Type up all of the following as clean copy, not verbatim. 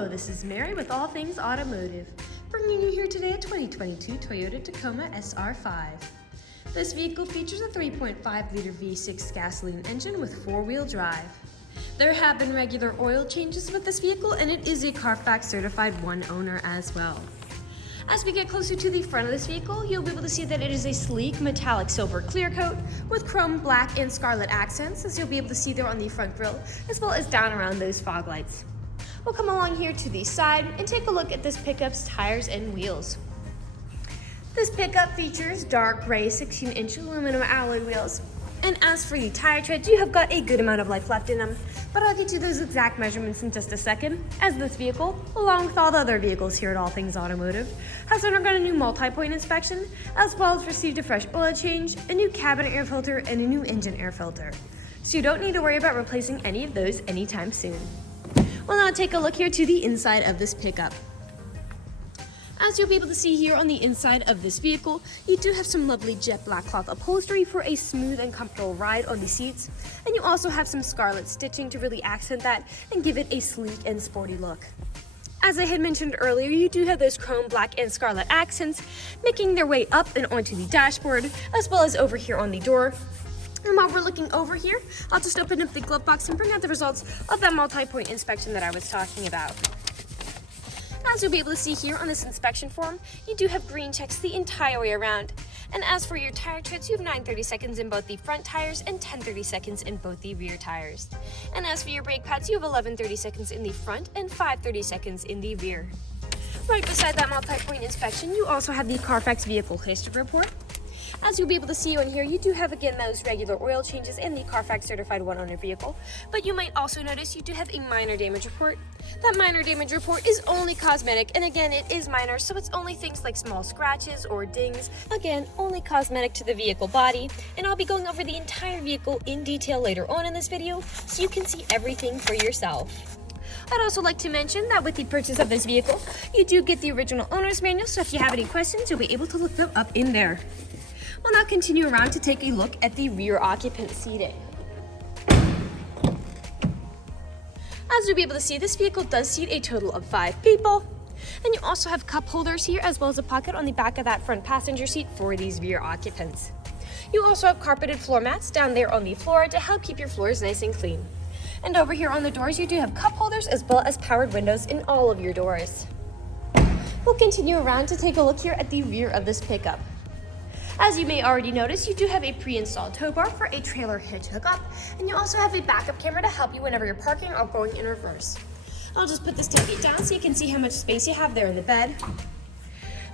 Hello, this is Mary with All Things Automotive, bringing you here today a 2022 Toyota Tacoma SR5. This vehicle features a 3.5-liter V6 gasoline engine with four-wheel drive. There have been regular oil changes with this vehicle, and it is a CARFAX certified one owner as well. As we get closer to the front of this vehicle, you'll be able to see that it is a sleek metallic silver clear coat with chrome, black, and scarlet accents, as you'll be able to see there on the front grille, as well as down around those fog lights. We'll come along here to the side and take a look at this pickup's tires and wheels. This pickup features dark gray 16-inch aluminum alloy wheels. And as for the tire treads, you have got a good amount of life left in them, but I'll get you those exact measurements in just a second, as this vehicle, along with all the other vehicles here at All Things Automotive, has undergone a new multi-point inspection, as well as received a fresh oil change, a new cabin air filter, and a new engine air filter. So you don't need to worry about replacing any of those anytime soon. We'll now take a look here to the inside of this pickup. As you'll be able to see here on the inside of this vehicle, you do have some lovely jet black cloth upholstery for a smooth and comfortable ride on the seats, and you also have some scarlet stitching to really accent that and give it a sleek and sporty look. As I had mentioned earlier, you do have those chrome, black, and scarlet accents making their way up and onto the dashboard, as well as over here on the door. And while we're looking over here, I'll just open up the glove box and bring out the results of that multi-point inspection that I was talking about. As you'll be able to see here on this inspection form, you do have green checks the entire way around. And as for your tire treads, you have 9/30 seconds in both the front tires and 10/30 seconds in both the rear tires. And as for your brake pads, you have 11/30 seconds in the front and 5/30 seconds in the rear. Right beside that multi-point inspection, you also have the CARFAX vehicle history report. As you'll be able to see on here, you do have again those regular oil changes in the CARFAX certified one owner vehicle, but you might also notice you do have a minor damage report. That minor damage report is only cosmetic, and again, it is minor, so it's only things like small scratches or dings. Again, only cosmetic to the vehicle body, and I'll be going over the entire vehicle in detail later on in this video, so you can see everything for yourself. I'd also like to mention that with the purchase of this vehicle, you do get the original owner's manual, so if you have any questions, you'll be able to look them up in there. We'll now continue around to take a look at the rear occupant seating. As you'll be able to see, this vehicle does seat a total of 5 people. And you also have cup holders here, as well as a pocket on the back of that front passenger seat for these rear occupants. You also have carpeted floor mats down there on the floor to help keep your floors nice and clean. And over here on the doors, you do have cup holders as well as powered windows in all of your doors. We'll continue around to take a look here at the rear of this pickup. As you may already notice, you do have a pre-installed tow bar for a trailer hitch hookup, and you also have a backup camera to help you whenever you're parking or going in reverse. I'll just put this tailgate down so you can see how much space you have there in the bed.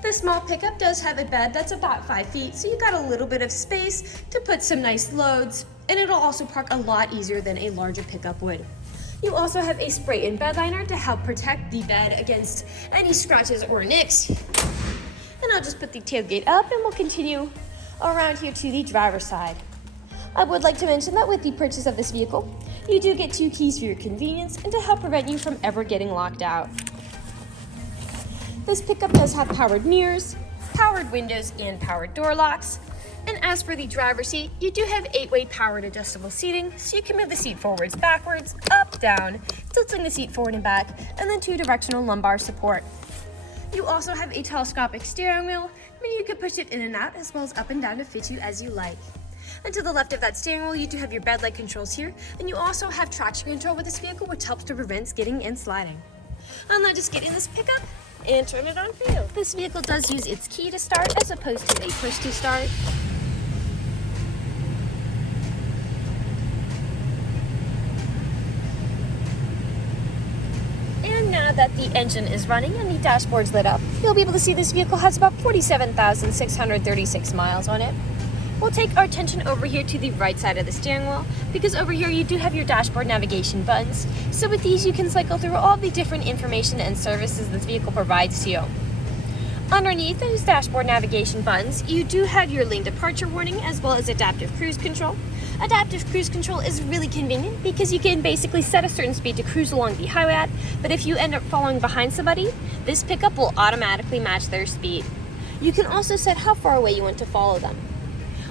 This small pickup does have a bed that's about 5 feet, so you got a little bit of space to put some nice loads, and it'll also park a lot easier than a larger pickup would. You also have a spray-in bedliner to help protect the bed against any scratches or nicks. And I'll just put the tailgate up and we'll continue around here to the driver's side. I would like to mention that with the purchase of this vehicle, you do get 2 keys for your convenience and to help prevent you from ever getting locked out. This pickup does have powered mirrors, powered windows, and powered door locks. And as for the driver's seat, you do have 8-way powered adjustable seating, so you can move the seat forwards, backwards, up, down, tilting the seat forward and back, and then 2 directional lumbar support. You also have a telescopic steering wheel, meaning you can push it in and out as well as up and down to fit you as you like. And to the left of that steering wheel, you do have your bed light controls here, and you also have traction control with this vehicle, which helps to prevent skidding and sliding. I'll now just get in this pickup and turn it on for you. This vehicle does use its key to start as opposed to a push to start. Now that the engine is running and the dashboard's lit up, you'll be able to see this vehicle has about 47,636 miles on it. We'll take our attention over here to the right side of the steering wheel, because over here you do have your dashboard navigation buttons. So with these you can cycle through all the different information and services this vehicle provides to you. Underneath those dashboard navigation buttons, you do have your lane departure warning as well as adaptive cruise control. Adaptive cruise control is really convenient because you can basically set a certain speed to cruise along the highway at, but if you end up following behind somebody, this pickup will automatically match their speed. You can also set how far away you want to follow them.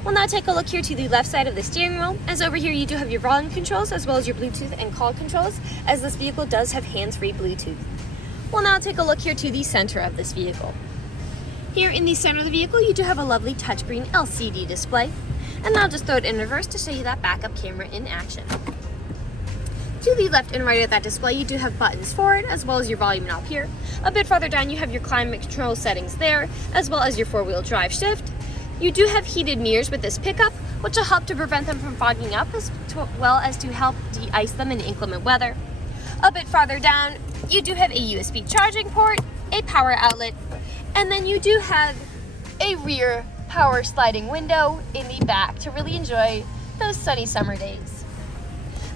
We'll now take a look here to the left side of the steering wheel, as over here you do have your volume controls as well as your Bluetooth and call controls, as this vehicle does have hands-free Bluetooth. We'll now take a look here to the center of this vehicle. Here in the center of the vehicle, you do have a lovely touchscreen LCD display. And I'll just throw it in reverse to show you that backup camera in action. To the left and right of that display, you do have buttons for it, as well as your volume knob here. A bit farther down, you have your climate control settings there, as well as your four-wheel drive shift. You do have heated mirrors with this pickup, which will help to prevent them from fogging up, as well as to help de-ice them in inclement weather. A bit farther down, you do have a USB charging port, a power outlet, and then you do have a rear power sliding window in the back to really enjoy those sunny summer days.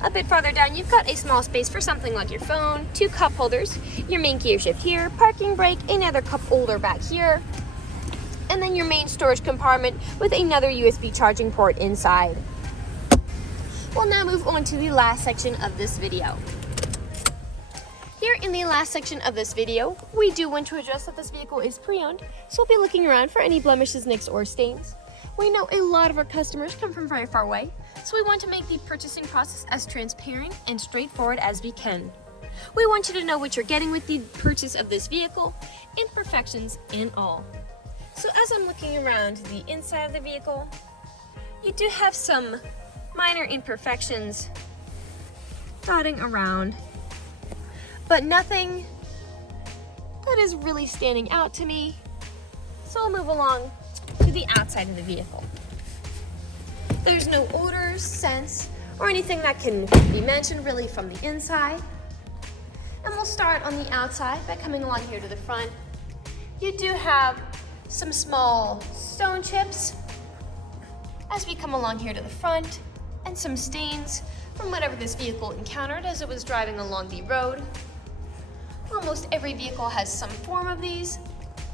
A bit farther down, you've got a small space for something like your phone, 2 cup holders, your main gear shift here, parking brake, another cup holder back here, and then your main storage compartment with another USB charging port inside. We'll now move on to the last section of this video. Here in the last section of this video, we do want to address that this vehicle is pre-owned, so we'll be looking around for any blemishes, nicks, or stains. We know a lot of our customers come from very far away, so we want to make the purchasing process as transparent and straightforward as we can. We want you to know what you're getting with the purchase of this vehicle, imperfections and all. So as I'm looking around the inside of the vehicle, you do have some minor imperfections dotting around, but nothing that is really standing out to me. So I'll move along to the outside of the vehicle. There's no odors, scents, or anything that can be mentioned really from the inside. And we'll start on the outside by coming along here to the front. You do have some small stone chips as we come along here to the front, and some stains from whatever this vehicle encountered as it was driving along the road. Almost every vehicle has some form of these.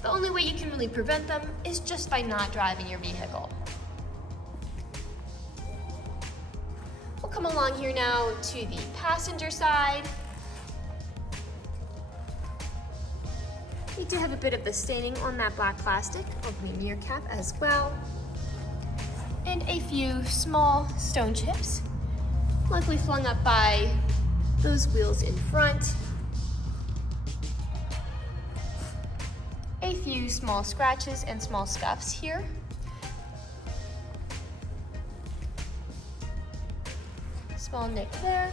The only way you can really prevent them is just by not driving your vehicle. We'll come along here now to the passenger side. We do have a bit of the staining on that black plastic of the mirror cap as well. And a few small stone chips, likely flung up by those wheels in front. A few small scratches and small scuffs here. Small nick there.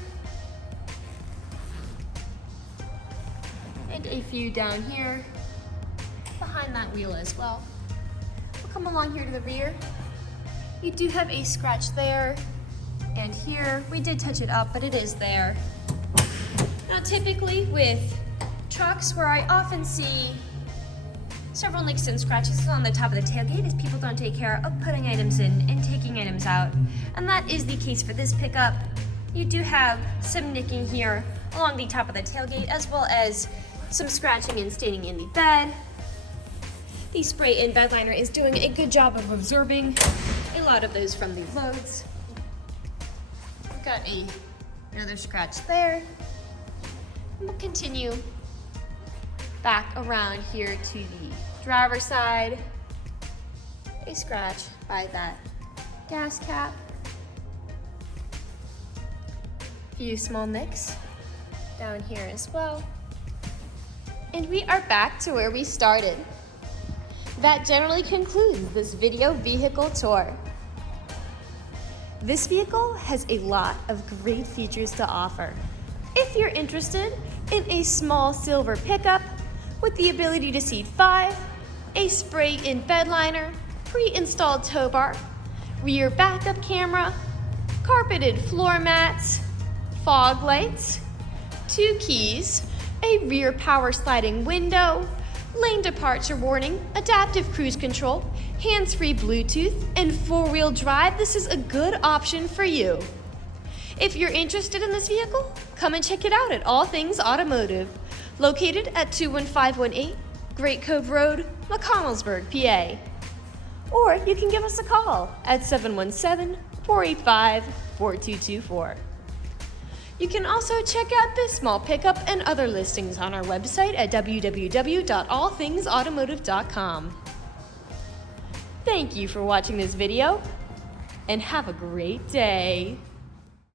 And a few down here behind that wheel as well. We'll come along here to the rear. You do have a scratch there and here. We did touch it up, but it is there. Now typically with trucks, where I often see several nicks and scratches on the top of the tailgate is people don't take care of putting items in and taking items out. And that is the case for this pickup. You do have some nicking here along the top of the tailgate, as well as some scratching and staining in the bed. The spray in bed liner is doing a good job of absorbing a lot of those from the loads. We've got another scratch there. And we'll continue back around here to the driver's side. A scratch by that gas cap. A few small nicks down here as well. And we are back to where we started. That generally concludes this video vehicle tour. This vehicle has a lot of great features to offer. If you're interested in a small silver pickup with the ability to seat 5, a spray-in bed liner, pre-installed tow bar, rear backup camera, carpeted floor mats, fog lights, 2 keys, a rear power sliding window, lane departure warning, adaptive cruise control, hands-free Bluetooth, and 4-wheel drive, this is a good option for you. If you're interested in this vehicle, come and check it out at All Things Automotive, located at 21518 Great Cove Road, McConnellsburg, PA. Or you can give us a call at 717-485-4224. You can also check out this small pickup and other listings on our website at www.allthingsautomotive.com. Thank you for watching this video, and have a great day.